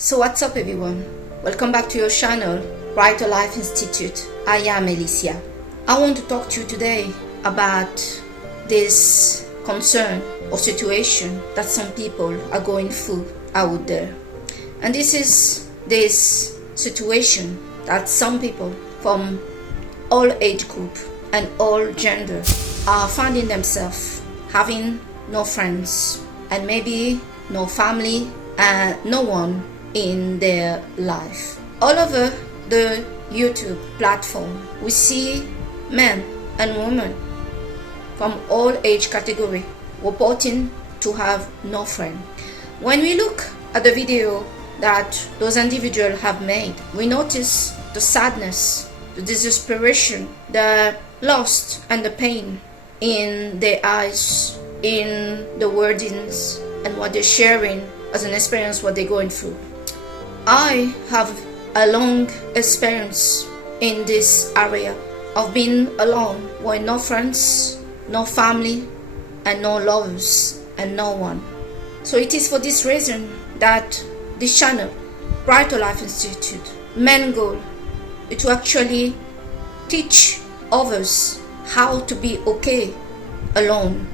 So what's up everyone? Welcome back to your channel, Brighter Life Institute. I am Alicia. I want to talk to you today about this concern or situation that some people are going through out there. And this is this situation that some people from all age group and all gender are finding themselves having no friends and maybe no family and no one in their life. All over the YouTube platform, we see men and women from all age category reporting to have no friend. When we look at the video that those individuals have made, we notice the sadness, the desperation, the loss and the pain in their eyes, in the wordings and what they're sharing as an experience, what they're going through. I have a long experience in this area of being alone with no friends, no family, and no lovers, and no one. So it is for this reason that this channel, Brighter Life Institute, main goal is to actually teach others how to be okay alone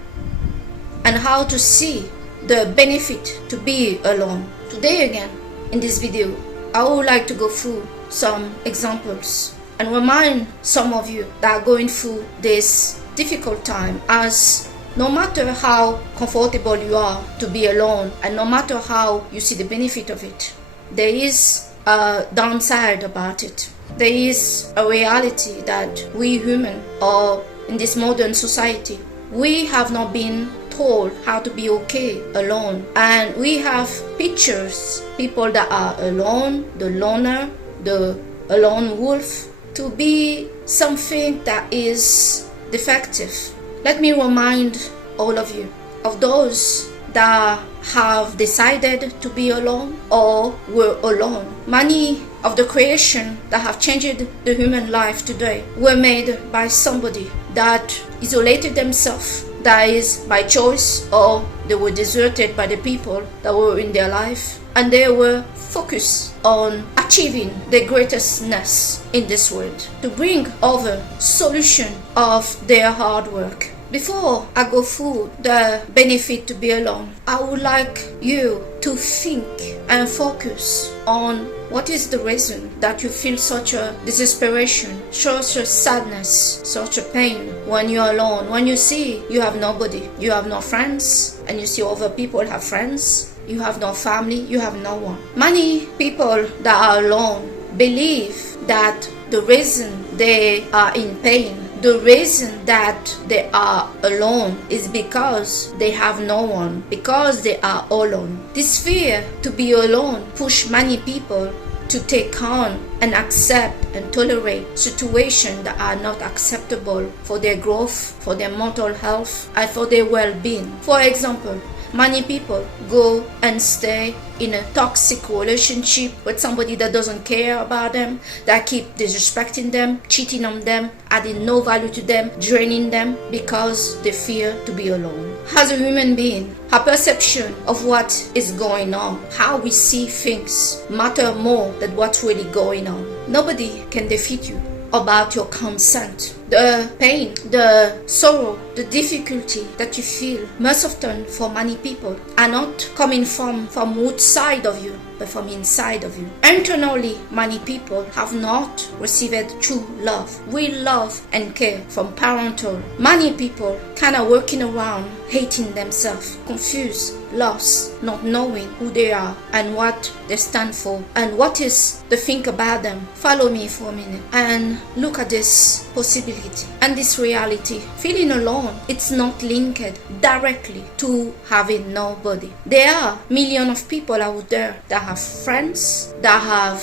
and how to see the benefit to be alone. Today again, in this video, I would like to go through some examples and remind some of you that are going through this difficult time, as no matter how comfortable you are to be alone and no matter how you see the benefit of it, there is a downside about it. There is a reality that we human, or in this modern society, we have not been told how to be okay alone, and we have pictures people that are alone, the loner, the alone wolf, to be something that is defective. Let me remind all of you of those that have decided to be alone or were alone. Many of the creation that have changed the human life today were made by somebody that isolated themselves, that is by choice, or they were deserted by the people that were in their life, and they were focused on achieving the greatestness in this world to bring over solution of their hard work. Before I go through the benefit to be alone, I would like you to think and focus on what is the reason that you feel such a desperation, such a sadness, such a pain when you're alone, when you see you have nobody, you have no friends, and you see other people have friends, you have no family, you have no one. Many people that are alone believe that the reason they are in pain, the reason that they are alone, is because they have no one, because they are alone. This fear to be alone push many people to take on and accept and tolerate situations that are not acceptable for their growth, for their mental health, and for their well-being. For example, many people go and stay in a toxic relationship with somebody that doesn't care about them, that keep disrespecting them, cheating on them, adding no value to them, draining them, because they fear to be alone. As a human being, our perception of what is going on, how we see things, matter more than what's really going on. Nobody can defeat you about your consent. The pain, the sorrow, the difficulty that you feel most often for many people are not coming from outside of you, but from inside of you. Internally, many people have not received true love, real love and care from parental. Many people kind of working around, hating themselves, confused, lost, not knowing who they are and what they stand for and what is the thing about them. Follow me for a minute and look at this possibility and this reality. Feeling alone, it's not linked directly to having nobody. There are millions of people out there that have friends, that have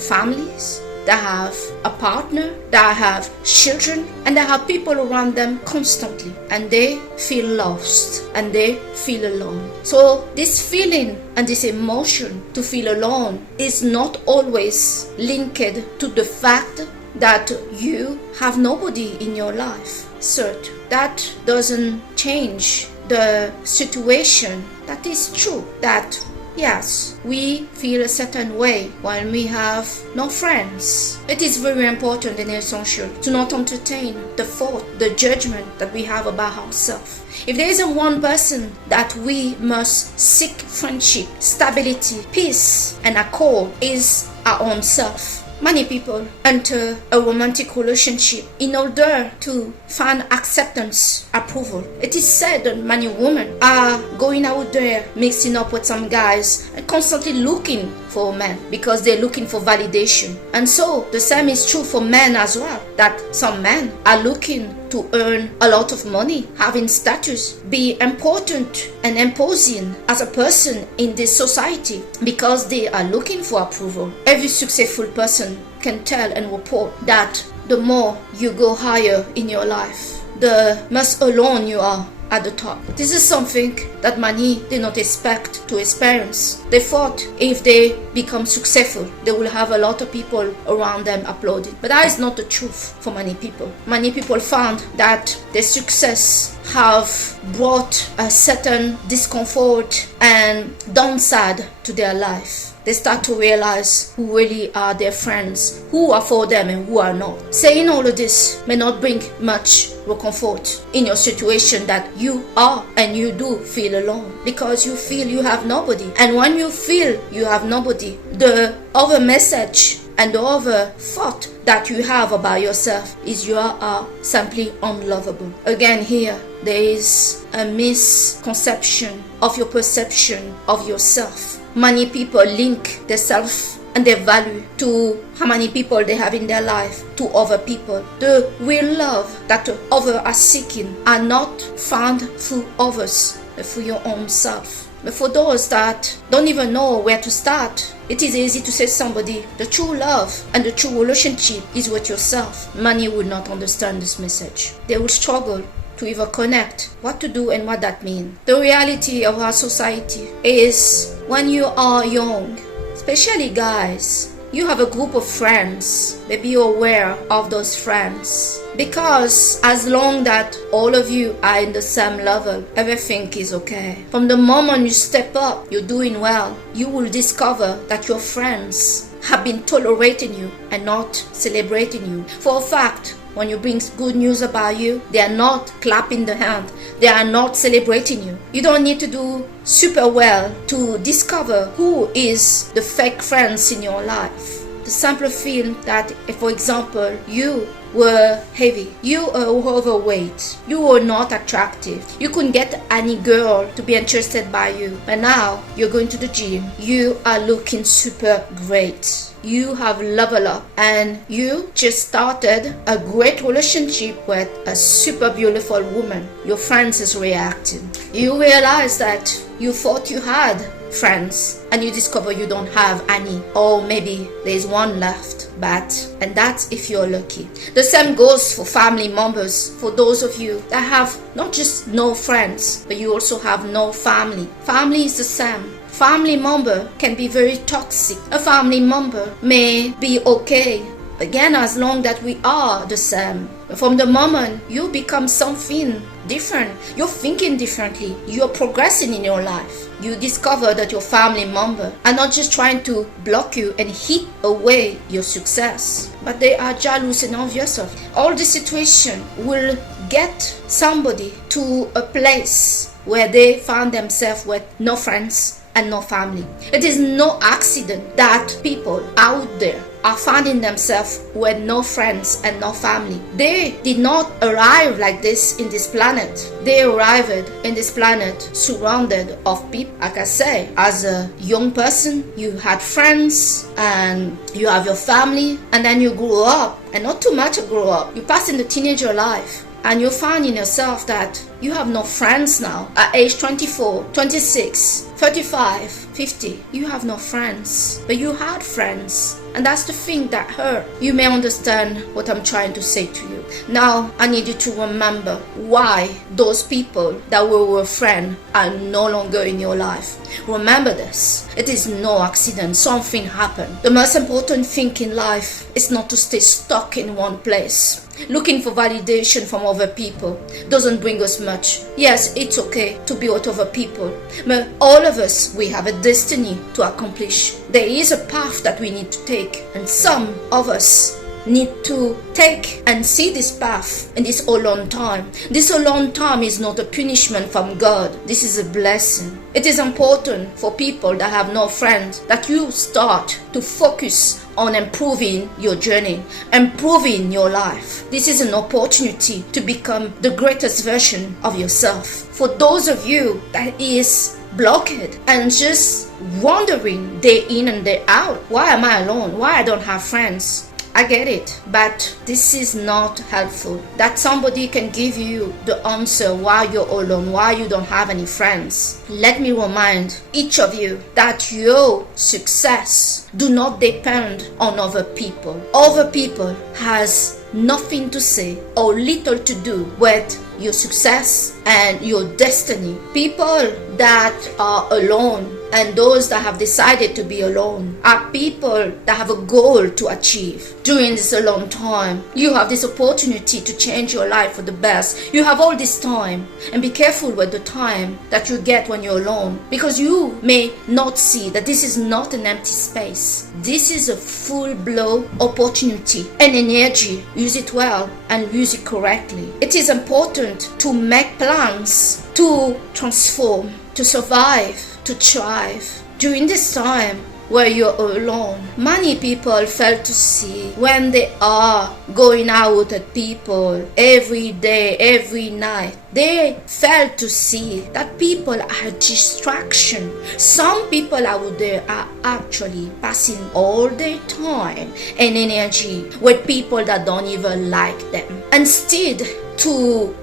families, that have a partner, that have children, and that have people around them constantly, and they feel lost and they feel alone. So this feeling and this emotion to feel alone is not always linked to the fact that you have nobody in your life. Third, that doesn't change the situation. That is true that Yes, we feel a certain way when we have no friends. It is very important and essential to not entertain the thought, the judgment that we have about ourselves. If there isn't one person that we must seek friendship, stability, peace, and accord, is our own self. Many people enter a romantic relationship in order to find acceptance, approval. It is said that many women are going out there mixing up with some guys and constantly looking for men because they're looking for validation. And so the same is true for men as well, that some men are looking to earn a lot of money, having status, be important and imposing as a person in this society because they are looking for approval. Every successful person can tell and report that the more you go higher in your life, the most alone you are at the top. This is something that many did not expect to experience. They thought if they become successful, they will have a lot of people around them applauding. But that is not the truth for many people. Many people found that their success have brought a certain discomfort and downside to their life. They start to realize who really are their friends, who are for them and who are not. Saying all of this may not bring much comfort in your situation that you are and you do feel alone because you feel you have nobody. And when you feel you have nobody, the other message and the other thought that you have about yourself is you are simply unlovable. Again, here there is a misconception of your perception of yourself. Many people link their self and their value to how many people they have in their life, to other people. The real love that others are seeking are not found through others, but through your own self. But for those that don't even know where to start, it is easy to say somebody, the true love and the true relationship is with yourself. Many would not understand this message. They will struggle to even connect what to do and what that means. The reality of our society is when you are young, especially guys, you have a group of friends. Be aware of those friends. Because as long that all of you are in the same level, everything is okay. From the moment you step up, you're doing well, you will discover that your friends have been tolerating you and not celebrating you. For a fact, when you bring good news about you, they are not clapping the hand. They are not celebrating you. You don't need to do super well to discover who is the fake friends in your life. The simple feel that if, for example, you were heavy, you were overweight, you were not attractive, you couldn't get any girl to be interested by you, but now you're going to the gym, you are looking super great, you have leveled up, and you just started a great relationship with a super beautiful woman. Your friends is reacting. You realize that you thought you had friends and you discover you don't have any, or maybe there's one left, and that's if you're lucky. The same goes for family members. For those of you that have not just no friends, but you also have no family. Family is the same. Family member can be very toxic. A family member may be okay, again, as long that we are the same. From the moment you become something different, you're thinking differently, you're progressing in your life, you discover that your family member are not just trying to block you and hit away your success, but they are jealous and envious of you. All this situation will get somebody to a place where they find themselves with no friends and no family. It is no accident that people out there are finding themselves with no friends and no family. They did not arrive like this in this planet. They arrived in this planet surrounded of people. Like I say, as a young person, you had friends and you have your family, and then you grew up, and not too much grow up. You pass in the teenager life, and you find in yourself that you have no friends now. At age 24, 26, 35, 50, you have no friends. But you had friends. And that's the thing that hurt. You may understand what I'm trying to say to you. Now, I need you to remember why those people that were your friend are no longer in your life. Remember this. It is no accident. Something happened. The most important thing in life is not to stay stuck in one place. Looking for validation from other people doesn't bring us much. Yes, it's okay to be with other people, but all of us, we have a destiny to accomplish. There is a path that we need to take, and some of us need to take and see this path in this alone time. This alone time is not a punishment from God. This is a blessing. It is important for people that have no friends that you start to focus on improving your journey, improving your life. This is an opportunity to become the greatest version of yourself. For those of you that is blocked and just wondering day in and day out, why am I alone? Why I don't have friends? I get it, but this is not helpful. That somebody can give you the answer why you're alone, why you don't have any friends. Let me remind each of you that your success do not depend on other people. Other people has nothing to say or little to do with your success and your destiny. People that are alone and those that have decided to be alone are people that have a goal to achieve. During this alone time, you have this opportunity to change your life for the best. You have all this time, and be careful with the time that you get when you're alone, because you may not see that this is not an empty space. This is a full-blown opportunity and energy. Use it well and use it correctly. It is important to make plans to transform, to survive, to thrive. During this time where you're alone, many people fail to see when they are going out with people every day, every night. They fail to see that people are distraction. Some people out there are actually passing all their time and energy with people that don't even like them, instead to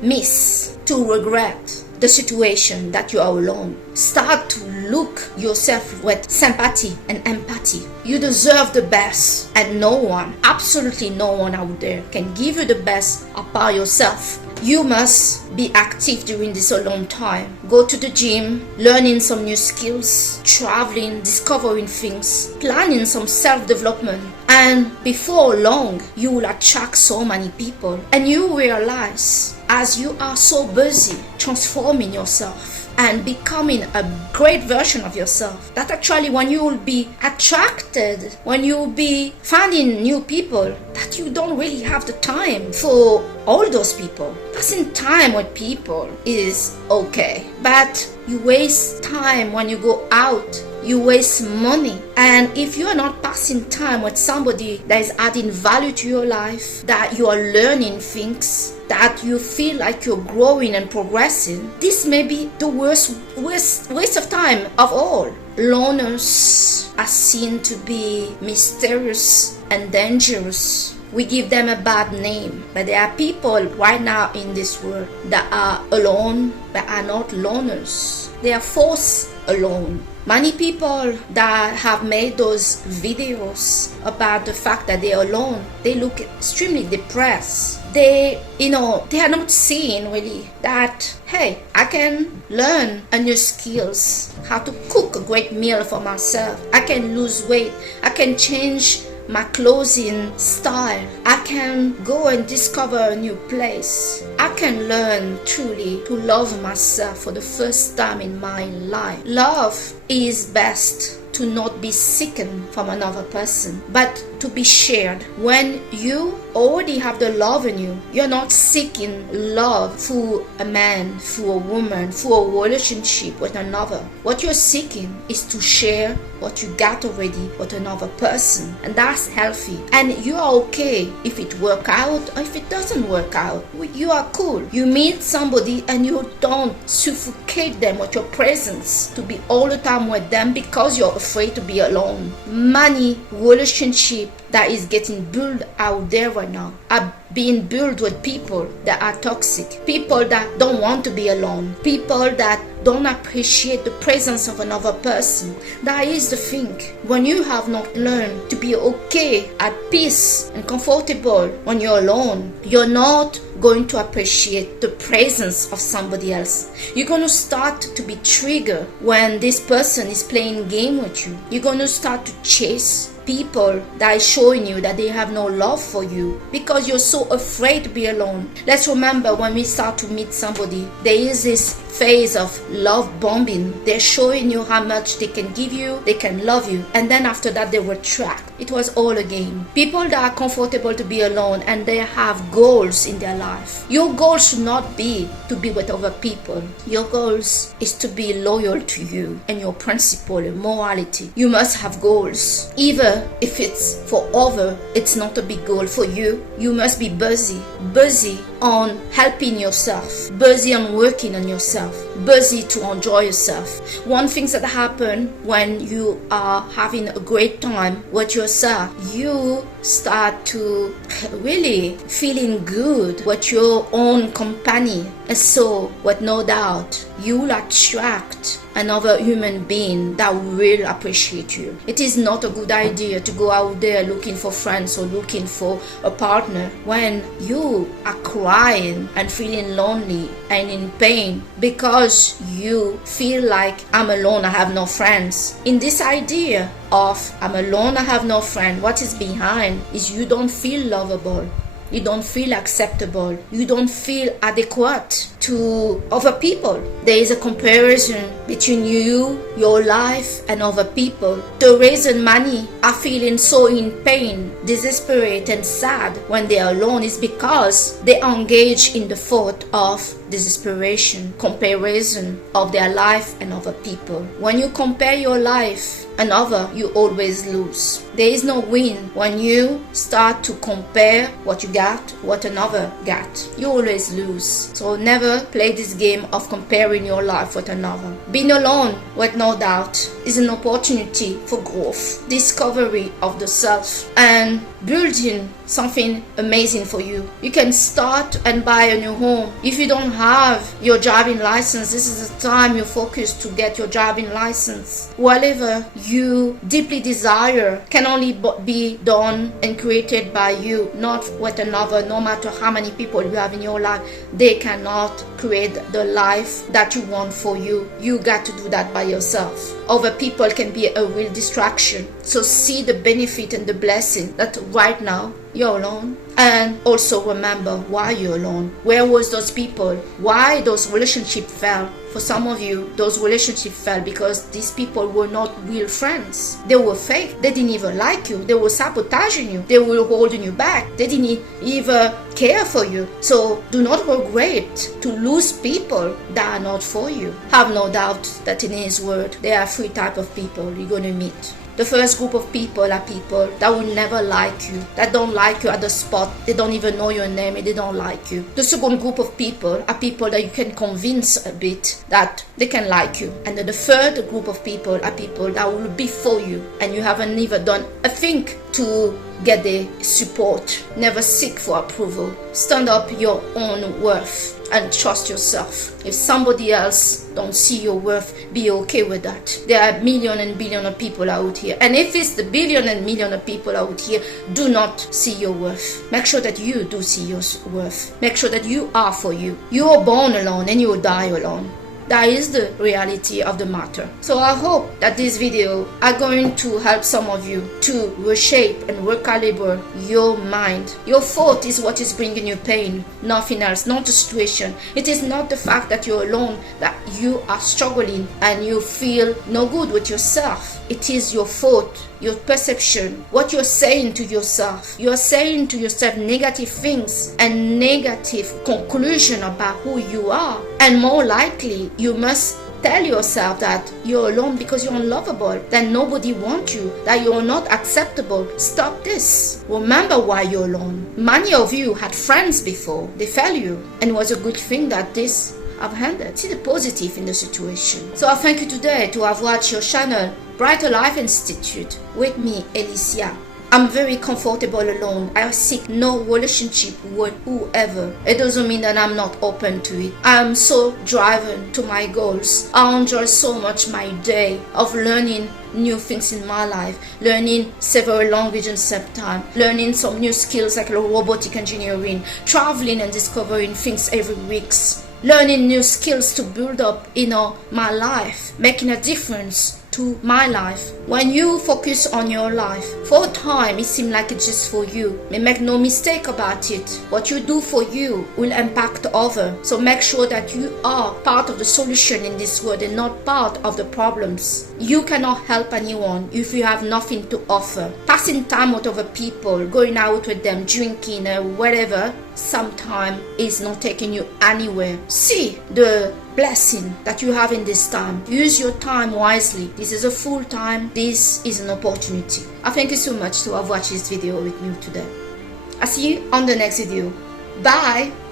miss, to regret the situation that you are alone. Start to look yourself with sympathy and empathy. You deserve the best, and no one, absolutely no one out there can give you the best apart yourself. You must be active during this alone time. Go to the gym, learning some new skills, traveling, discovering things, planning some self-development. And before long, you will attract so many people. And you realize, as you are so busy transforming yourself and becoming a great version of yourself, that actually when you will be attracted, when you will be finding new people, that you don't really have the time for all those people. Passing time with people is okay, but you waste time when you go out. You waste money. And if you are not passing time with somebody that is adding value to your life, that you are learning things, that you feel like you're growing and progressing, this may be the worst waste of time of all. Loners are seen to be mysterious and dangerous. We give them a bad name, but there are people right now in this world that are alone but are not loners. They are forced alone. Many people that have made those videos about the fact that they're alone, they look extremely depressed. They are not seeing really that, hey, I can learn a new skills, how to cook a great meal for myself. I can lose weight. I can change my clothing style. I can go and discover a new place. I can learn truly to love myself for the first time in my life. Love is best to not be seeking from another person, but to be shared. When you already have the love in you, you're not seeking love through a man, through a woman, through a relationship with another. What you're seeking is to share what you got already with another person, and that's healthy. And you are okay if it works out or if it doesn't work out. You are cool. You meet somebody and you don't suffocate them with your presence to be all the time with them because you're afraid to be alone. Many relationships that is getting built out there right now are being built with people that are toxic, people that don't want to be alone, people that don't appreciate the presence of another person. That is the thing. When you have not learned to be okay, at peace and comfortable when you're alone, you're not going to appreciate the presence of somebody else. You're going to start to be triggered when this person is playing game with you. You're going to start to chase people that is showing you that they have no love for you because you're so afraid to be alone. Let's remember, when we start to meet somebody, there is this phase of love bombing. They're showing you how much they can give you, they can love you, and then after that they retract. It was all a game. People that are comfortable to be alone and they have goals in their life. Your goal should not be to be with other people. Your goals is to be loyal to you and your principle and morality. You must have goals. Even if it's for other, it's not a big goal for you. You must be busy on helping yourself, busy on working on yourself, busy to enjoy yourself. One thing that happens when you are having a great time with yourself, you start to really feeling good with your own company. And so, with no doubt, you will attract another human being that will appreciate you. It is not a good idea to go out there looking for friends or looking for a partner when you are crying and feeling lonely and in pain because you feel like, I'm alone, I have no friends. In this idea of I'm alone, I have no friend, what is behind is you don't feel lovable. You don't feel acceptable. You don't feel adequate to other people. There is a comparison between you, your life, and other people. The reason many are feeling so in pain, desperate, and sad when they are alone is because they engage in the thought of desperation, comparison of their life and other people. When you compare your life and other, you always lose. There is no win when you start to compare what you got, what another got. You always lose. So never play this game of comparing your life with another. Being alone, with no doubt, is an opportunity for growth, discovery of the self, and building something amazing for you. You can start and buy a new home. If you don't have your driving license, this is the time you focus to get your driving license. Whatever you deeply desire can only be done and created by you, not with another. No matter how many people you have in your life, they cannot create the life that you want for you. You got to do that by yourself. Other people can be a real distraction. So see the benefit and the blessing that right now you're alone. And also remember why you're alone. Where was those people? Why those relationships fell? For some of you, those relationships fell because these people were not real friends. They were fake. They didn't even like you. They were sabotaging you. They were holding you back. They didn't even care for you. So do not regret to lose people that are not for you. Have no doubt that in His Word, there are three types of people you're going to meet. The first group of people are people that will never like you, that don't like you at the spot. They don't even know your name and they don't like you. The second group of people are people that you can convince a bit that they can like you. And then the third group of people are people that will be for you and you haven't even done a thing to get the support. Never seek for approval. Stand up your own worth and trust yourself. If somebody else don't see your worth, be okay with that. There are million and billion of people out here. And if it's the billion and million of people out here, do not see your worth. Make sure that you do see your worth. Make sure that you are for you. You are born alone and you will die alone. That is the reality of the matter. So I hope that this video are going to help some of you to reshape and recalibrate your mind. Your thought is what is bringing you pain, nothing else, not the situation. It is not the fact that you're alone, that you are struggling and you feel no good with yourself. It is your thought, your perception, what you're saying to yourself. You're saying to yourself negative things and negative conclusion about who you are. And more likely, you must tell yourself that you're alone because you're unlovable, that nobody wants you, that you're not acceptable. Stop this. Remember why you're alone. Many of you had friends before. They failed you. And it was a good thing that this have handled. See the positive in the situation. So I thank you today to have watched your channel, Brighter Life Institute, with me, Alicia. I'm very comfortable alone. I seek no relationship with whoever. It doesn't mean that I'm not open to it. I'm so driven to my goals. I enjoy so much my day of learning new things in my life, learning several languages at the same time, learning some new skills like robotic engineering, traveling and discovering things every week, learning new skills to build up, my life, making a difference to to my life. When you focus on your life, for a time it seems like it's just for you. But make no mistake about it. What you do for you will impact others. So make sure that you are part of the solution in this world and not part of the problems. You cannot help anyone if you have nothing to offer. Passing time with other people, going out with them, drinking, whatever, sometimes is not taking you anywhere. See the blessing that you have in this time. Use your time wisely. This is a full time. This is an opportunity. I thank you so much to have watched this video with me today. I'll see you on the next video. Bye.